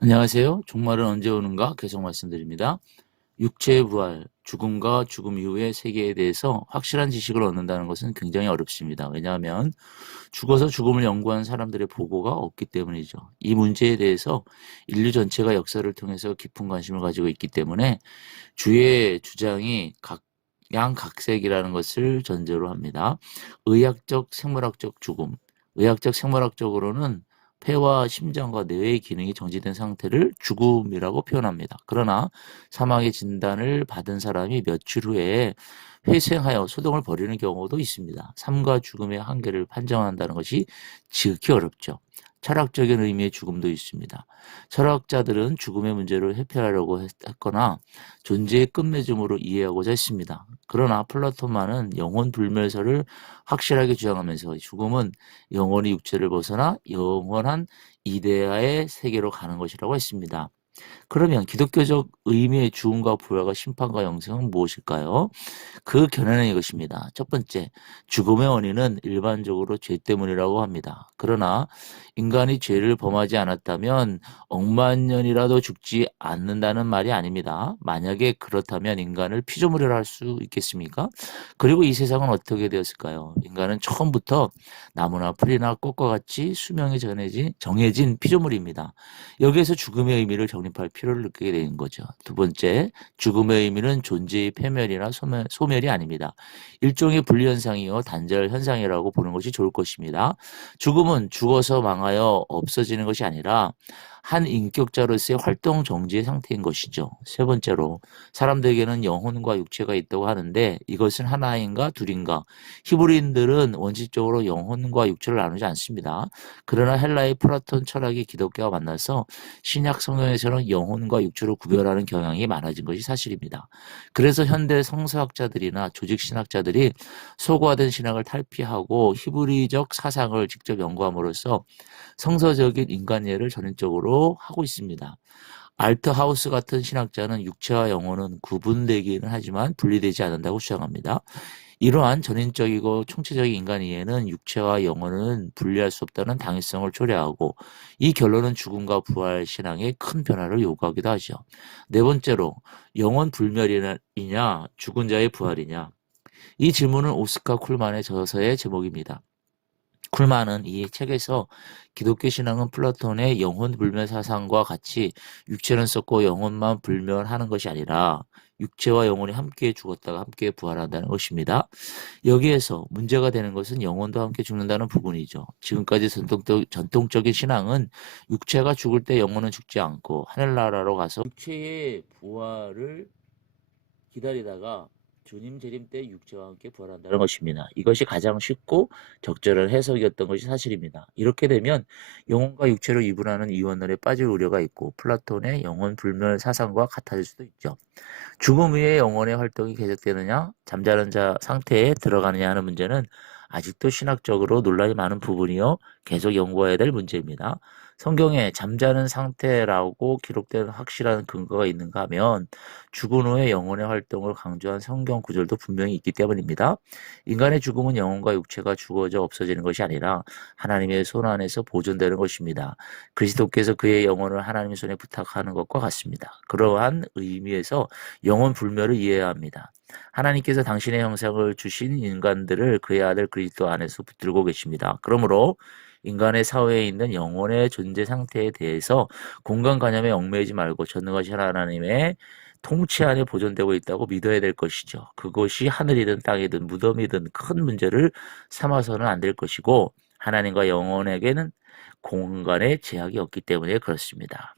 안녕하세요. 종말은 언제 오는가 계속 말씀드립니다. 육체의 부활, 죽음과 죽음 이후의 세계에 대해서 확실한 지식을 얻는다는 것은 굉장히 어렵습니다. 왜냐하면 죽어서 죽음을 연구한 사람들의 보고가 없기 때문이죠. 이 문제에 대해서 인류 전체가 역사를 통해서 깊은 관심을 가지고 있기 때문에 주의 주장이 양각색이라는 것을 전제로 합니다. 의학적, 생물학적 죽음. 의학적, 생물학적으로는 폐와 심장과 뇌의 기능이 정지된 상태를 죽음이라고 표현합니다. 그러나 사망의 진단을 받은 사람이 며칠 후에 회생하여 소동을 벌이는 경우도 있습니다. 삶과 죽음의 한계를 판정한다는 것이 지극히 어렵죠. 철학적인 의미의 죽음도 있습니다. 철학자들은 죽음의 문제를 회피하려고 했거나 존재의 끝맺음으로 이해하고자 했습니다. 그러나 플라톤만은 영혼 불멸설을 확실하게 주장하면서 죽음은 영혼이 육체를 벗어나 영원한 이데아의 세계로 가는 것이라고 했습니다. 그러면 기독교적 의미의 죽음과 부활과 심판과 영생은 무엇일까요? 그 견해는 이것입니다. 첫 번째, 죽음의 원인은 일반적으로 죄 때문이라고 합니다. 그러나 인간이 죄를 범하지 않았다면 억만 년이라도 죽지 않는다는 말이 아닙니다. 만약에 그렇다면 인간을 피조물이라 할 수 있겠습니까? 그리고 이 세상은 어떻게 되었을까요? 인간은 처음부터 나무나 풀이나 꽃과 같이 수명이 정해진 피조물입니다. 여기에서 죽음의 의미를 정립할 필요를 느끼게 되는 거죠. 두 번째, 죽음의 의미는 존재의 패멸이나 소멸이 아닙니다. 일종의 분리현상이요 단절 현상이라고 보는 것이 좋을 것입니다. 죽음은 죽어서 망하여 없어지는 것이 아니라 한 인격자로서의 활동 정지의 상태인 것이죠. 세 번째로 사람들에게는 영혼과 육체가 있다고 하는데 이것은 하나인가 둘인가? 히브리인들은 원칙적으로 영혼과 육체를 나누지 않습니다. 그러나 헬라의 플라톤 철학이 기독교와 만나서 신약 성경에서는 영혼과 육체로 구별하는 경향이 많아진 것이 사실입니다. 그래서 현대 성서학자들이나 조직신학자들이 소거화된 신학을 탈피하고 히브리적 사상을 직접 연구함으로써 성서적인 인간예를 전인적으로 하고 있습니다. 알트하우스 같은 신학자는 육체와 영혼은 구분되기는 하지만 분리되지 않는다고 주장합니다. 이러한 전인적이고 총체적인 인간 이해는 육체와 영혼은 분리할 수 없다는 당위성을 초래하고 이 결론은 죽음과 부활 신앙에 큰 변화를 요구하기도 하죠. 네 번째로 영혼 불멸이냐 죽은 자의 부활이냐 이 질문은 오스카 쿨만의 저서의 제목입니다. 쿨만은 이 책에서 기독교 신앙은 플라톤의 영혼 불멸 사상과 같이 육체는 썩고 영혼만 불멸하는 것이 아니라 육체와 영혼이 함께 죽었다가 함께 부활한다는 것입니다. 여기에서 문제가 되는 것은 영혼도 함께 죽는다는 부분이죠. 지금까지 전통적인 신앙은 육체가 죽을 때 영혼은 죽지 않고 하늘나라로 가서 육체의 부활을 기다리다가 주님 재림 때 육체와 함께 부활한다는 것입니다. 이것이 가장 쉽고 적절한 해석이었던 것이 사실입니다. 이렇게 되면 영혼과 육체로 이분하는 이원론에 빠질 우려가 있고 플라톤의 영혼 불멸 사상과 같아질 수도 있죠. 죽음 후에 영혼의 활동이 계속되느냐, 잠자는 자 상태에 들어가느냐 하는 문제는 아직도 신학적으로 논란이 많은 부분이요. 계속 연구해야 될 문제입니다. 성경에 잠자는 상태라고 기록된 확실한 근거가 있는가 하면 죽은 후에 영혼의 활동을 강조한 성경 구절도 분명히 있기 때문입니다. 인간의 죽음은 영혼과 육체가 죽어져 없어지는 것이 아니라 하나님의 손 안에서 보존되는 것입니다. 그리스도께서 그의 영혼을 하나님의 손에 부탁하는 것과 같습니다. 그러한 의미에서 영혼 불멸을 이해해야 합니다. 하나님께서 당신의 형상을 주신 인간들을 그의 아들 그리스도 안에서 붙들고 계십니다. 그러므로 인간의 사회에 있는 영혼의 존재 상태에 대해서 공간관념에 얽매이지 말고 전능하신 하나님의 통치 안에 보존되고 있다고 믿어야 될 것이죠. 그것이 하늘이든 땅이든 무덤이든 큰 문제를 삼아서는 안 될 것이고 하나님과 영혼에게는 공간의 제약이 없기 때문에 그렇습니다.